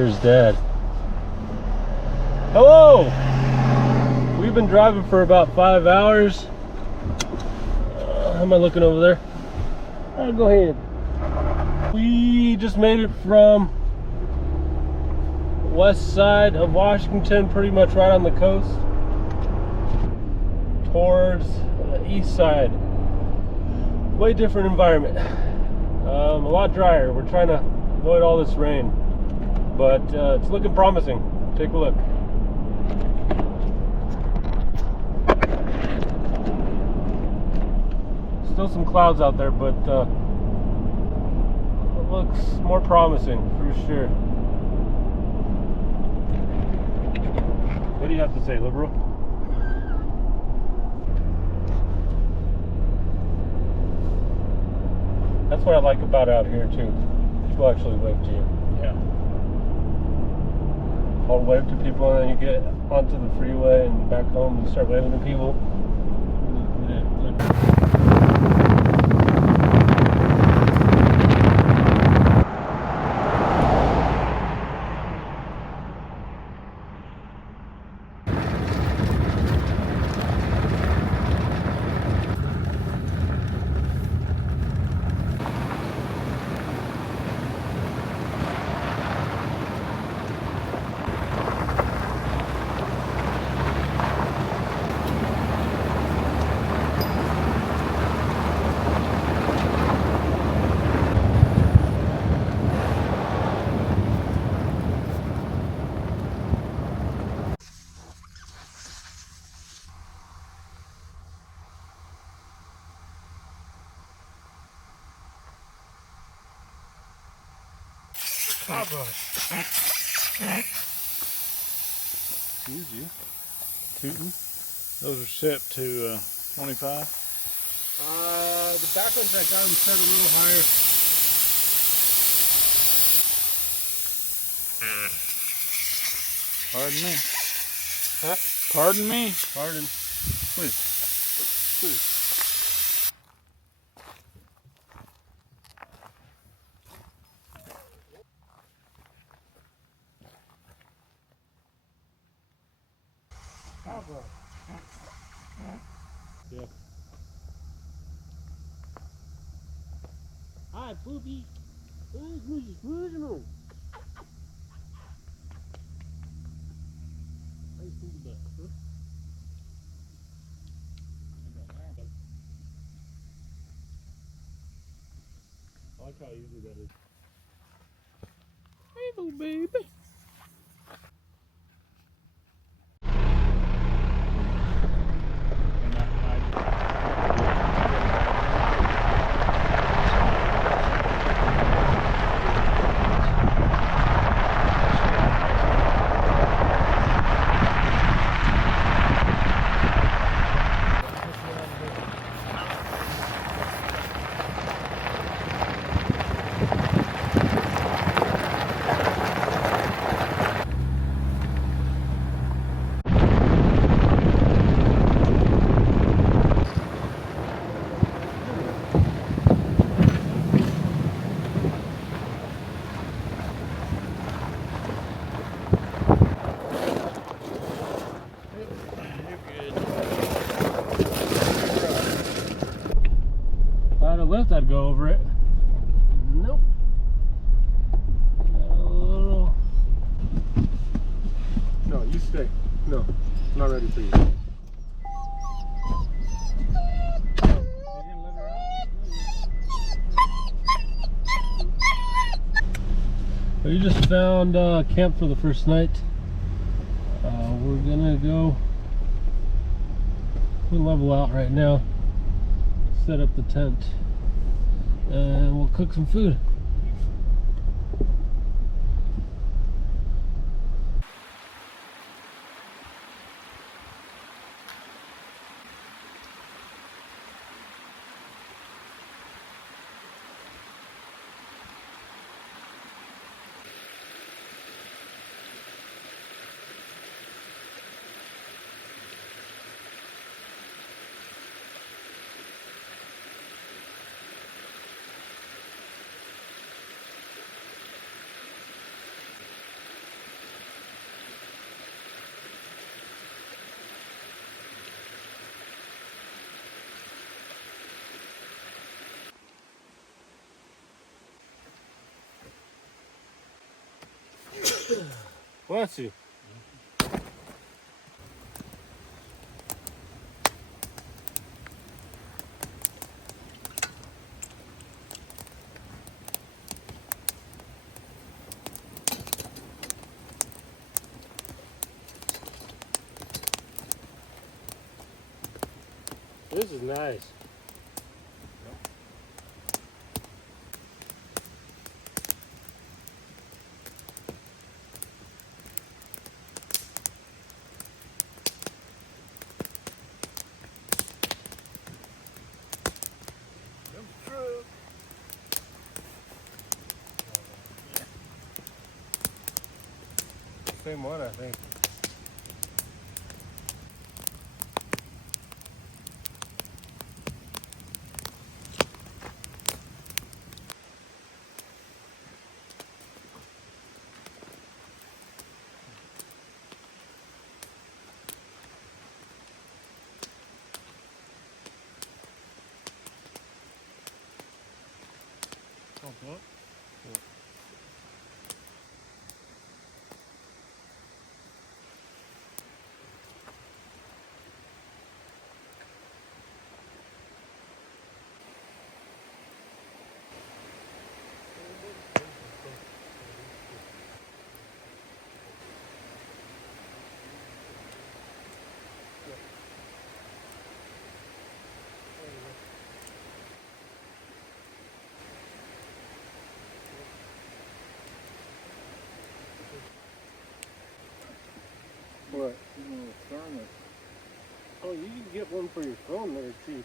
Here's Dad. Hello! We've been driving for about 5 hours. How am I looking over there? Go ahead. We just made it from west side of Washington, pretty much right on the coast, towards the east side. Way different environment. A lot drier. We're trying to avoid all this rain, but it's looking promising. Take a look. Still some clouds out there, but it looks more promising for sure. What do you have to say, Liberal? That's what I like about out here too. People actually wave to you. Yeah. I'll wave to people and then you get onto the freeway and back home and start waving to people. Excuse you. Tootin'. Those are set to 25. The back ones I got them set a little higher. Pardon me. Huh? Pardon me. Pardon. Please. Please. Yeah. Hi, Poopy. Where's your I like how easy that is. Hey, little baby. Left, I'd go over it. Nope. No, you stay. No, I'm not ready for you. We just found camp for the first night. We're gonna go. We'll level out right now. Set up the tent. And we'll cook some food. Bless you. This is nice. Same one, I think. What? What? Oh, you can get one for your phone there, cheap.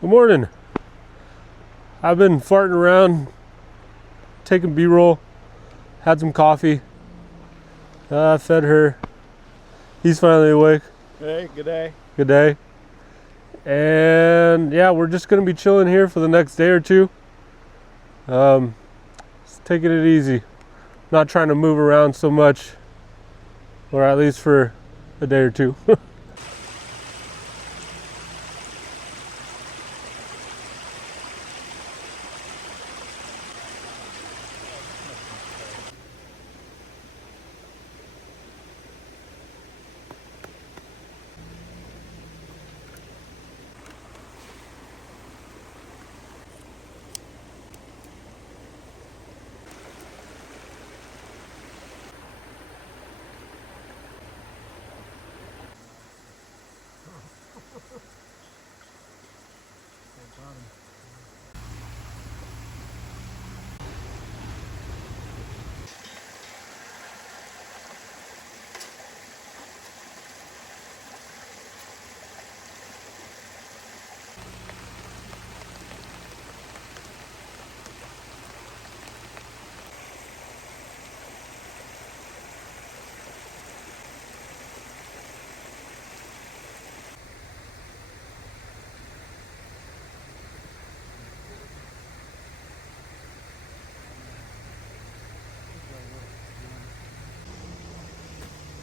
Good morning. I've been farting around, taking B-roll, had some coffee, fed her. He's finally awake. Hey, good day. Good day. And yeah, we're just gonna be chilling here for the next day or two. Just taking it easy. Not trying to move around so much, or at least for a day or two.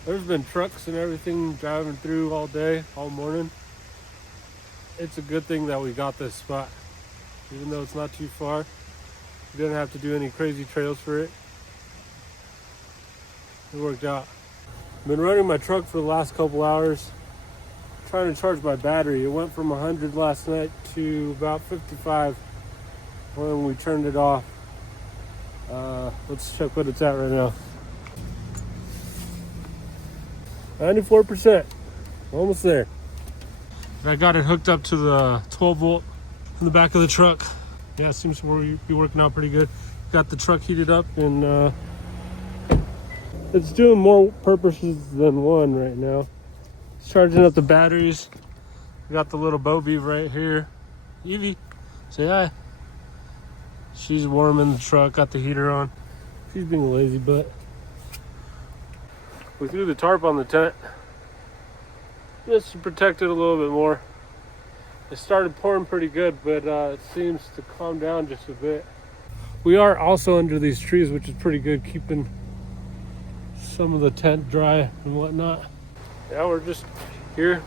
There's been trucks and everything driving through all day, all morning. It's a good thing that we got this spot. Even though it's not too far, we didn't have to do any crazy trails for it. It worked out. I've been running my truck for the last couple hours, trying to charge my battery. It went from 100 last night to about 55 when we turned it off. Let's check what it's at right now. 94%. Almost there. I got it hooked up to the 12 volt in the back of the truck. Yeah, it seems to be working out pretty good. Got the truck heated up and it's doing more purposes than one right now. It's charging up the batteries. We got the little Bo Beaver right here. Evie, say hi. She's warming the truck, got the heater on. She's being a lazy butt. We threw the tarp on the tent just to protect it a little bit more. It started pouring pretty good, but it seems to calm down just a bit. We are also under these trees, which is pretty good, keeping some of the tent dry and whatnot. Yeah, we're just here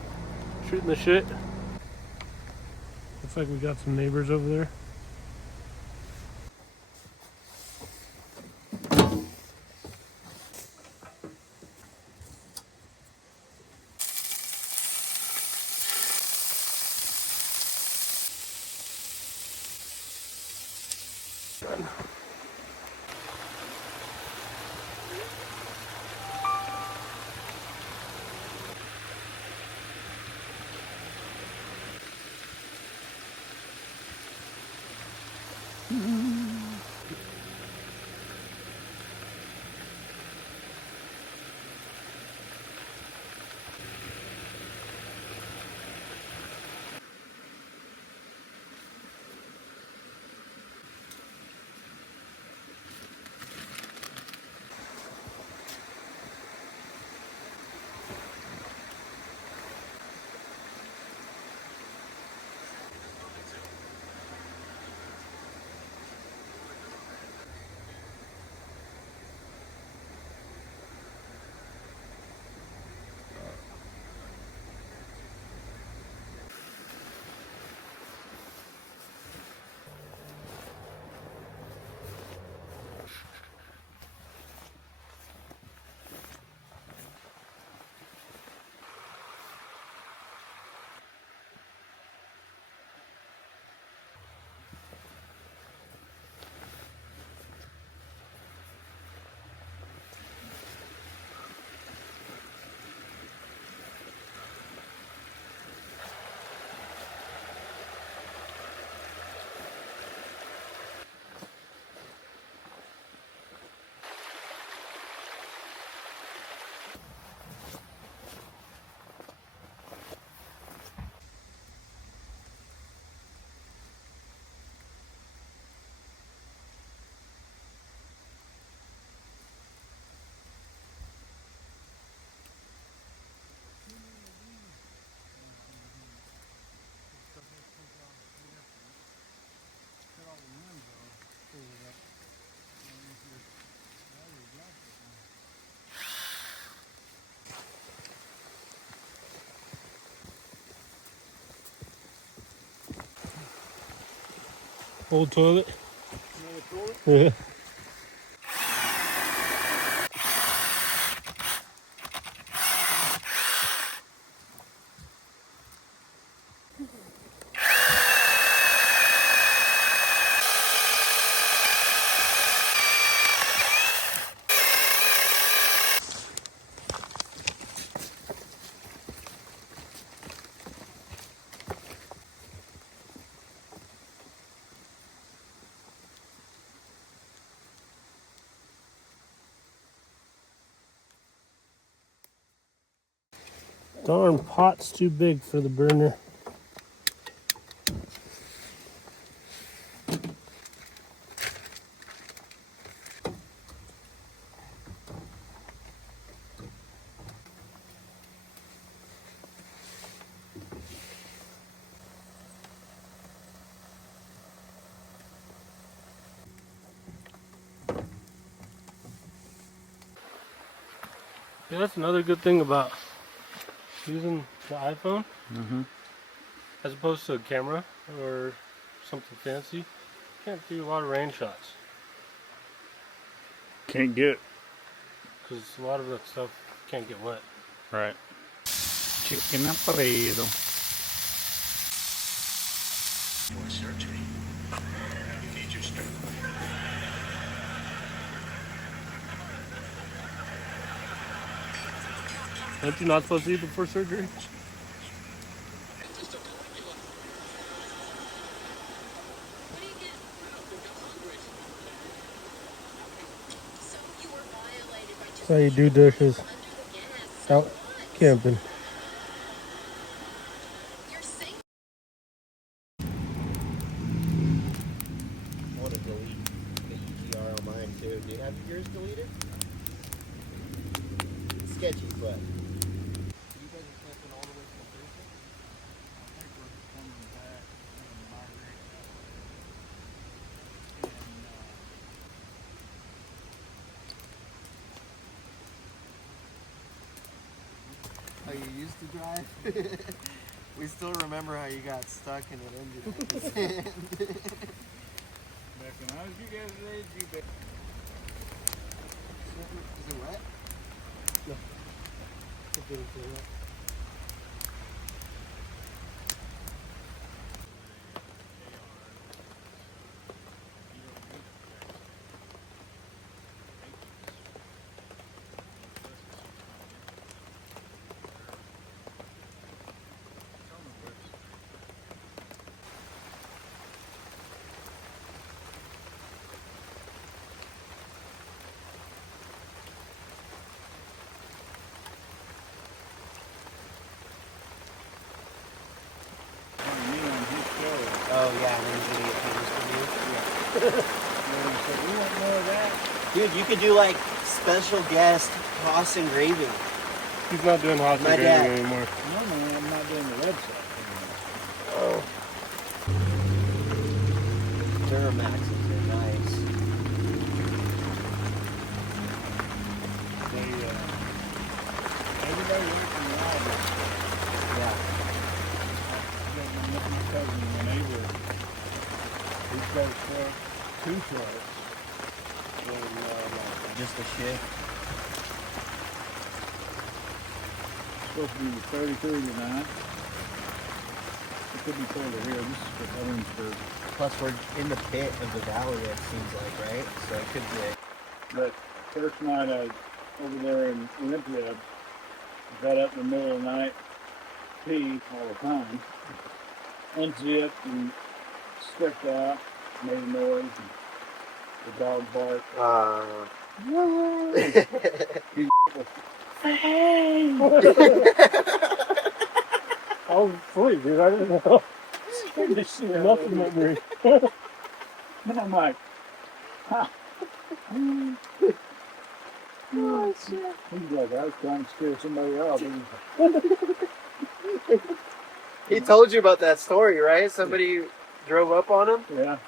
shooting the shit. Looks like we got some neighbors over there. Old toilet. Another toilet? Yeah. Darn pot's too big for the burner. Yeah, that's another good thing about using the iPhone as opposed to a camera or something fancy. You can't do a lot of rain shots Can't get because a lot of that stuff can't get wet. right. Chicken Alfredo. For surgery. Major stroke. Aren't you not supposed to eat before surgery? That's how you do dishes out camping. I want to delete the EGR on mine too. Do you have yours deleted? It's sketchy, but. You guys are camping all the way from Thursday? I think we're coming back in Margarita. How you used to drive? We still remember how you got stuck and it ended up in the sand. Back when I was you guys' age, you bet. Is it wet? Oh yeah, and then he's gonna get pictures from you. We want more of that. Dude, you could do like special guest Haas engraving. He's not doing hot My engraving dad. anymore. No, man, I'm not doing the website anymore. Oh. Duramaxes are nice. Everybody works in the library. Yeah. My cousin, my neighbor, he's got a truck, 2 trucks. And, Just a shift. supposed to be the 33 tonight. It could be colder here. This is for Owensburg. Plus we're in the pit of the valley, it seems like, right? So it could be. But first night I was over there in Olympia, got up in the middle of the night, pee all the time, unzipped and stepped out, made a noise, and the dog barked. I was asleep, dude. I didn't know. Nothing at me. And I'm like, ha. Oh, shit. He's like, I was trying to scare somebody off. He told you about that story, right? Somebody drove up on him? Yeah.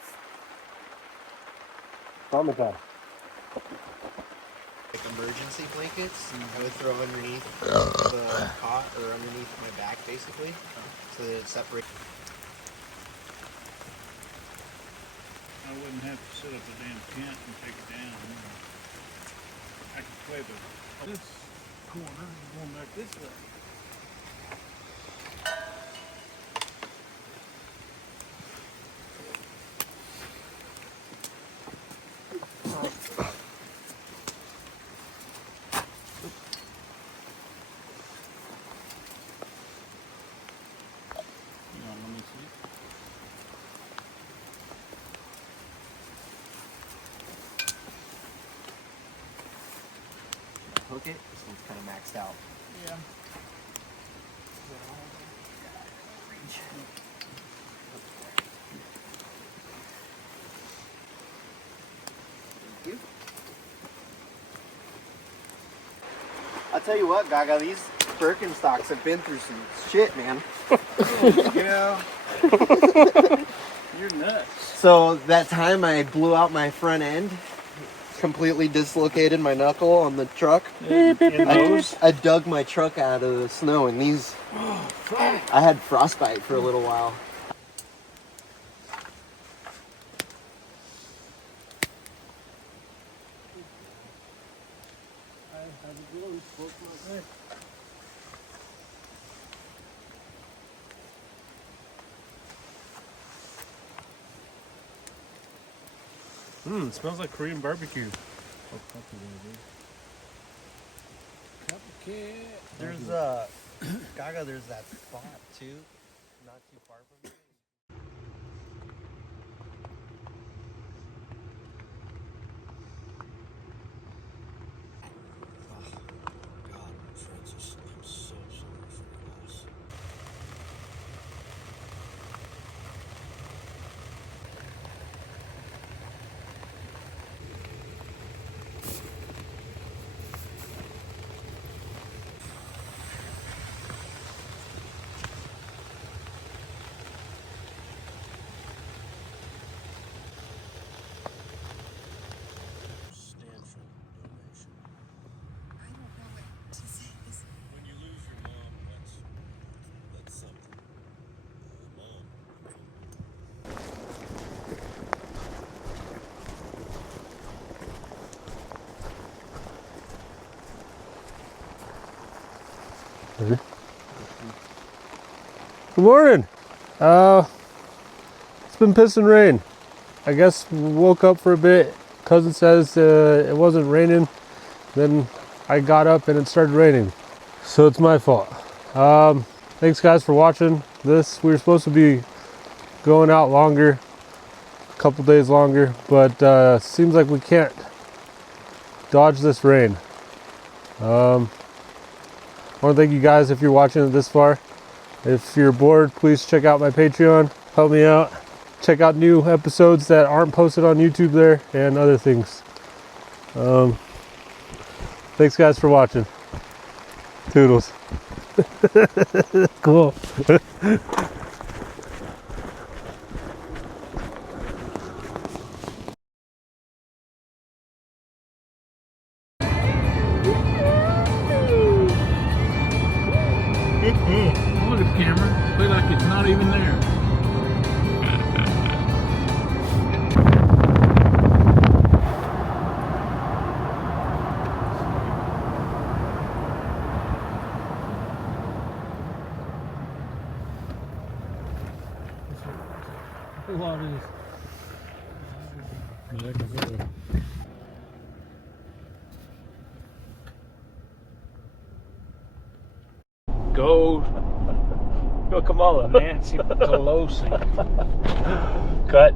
Traumatized. Like emergency blankets, I would throw underneath the cot or underneath my back, basically, so that it separates. I wouldn't have to set up a damn tent and take it down. You know. I could play this corner and going back this way. Let me see. Hook it. This one's kind of maxed out. Yeah. Thank you. I'll tell you what, Gaga, these Birkenstocks have been through some shit, man. Yeah. You're nuts. So that time I blew out my front end completely dislocated my knuckle on the truck. In those? I dug my truck out of the snow, and these, I had frostbite for a little while. It smells like Korean barbecue. There's Gaga, there's that spot too, not too far from here. When you lose your mom, that's something. Mom. Good morning. It's been pissing rain. I guess woke up for a bit. Cousin says it wasn't raining. Then I got up and it started raining. So it's my fault. Thanks guys for watching this. We were supposed to be going out longer, a couple days longer, but seems like we can't dodge this rain. I want to thank you guys if you're watching it this far. If you're bored, please check out my Patreon. Help me out. Check out new episodes that aren't posted on YouTube there and other things. Thanks guys for watching. Toodles. Cool. Look at the camera. Play like it's not even there. Go Kamala. Nancy Pelosi. Cut.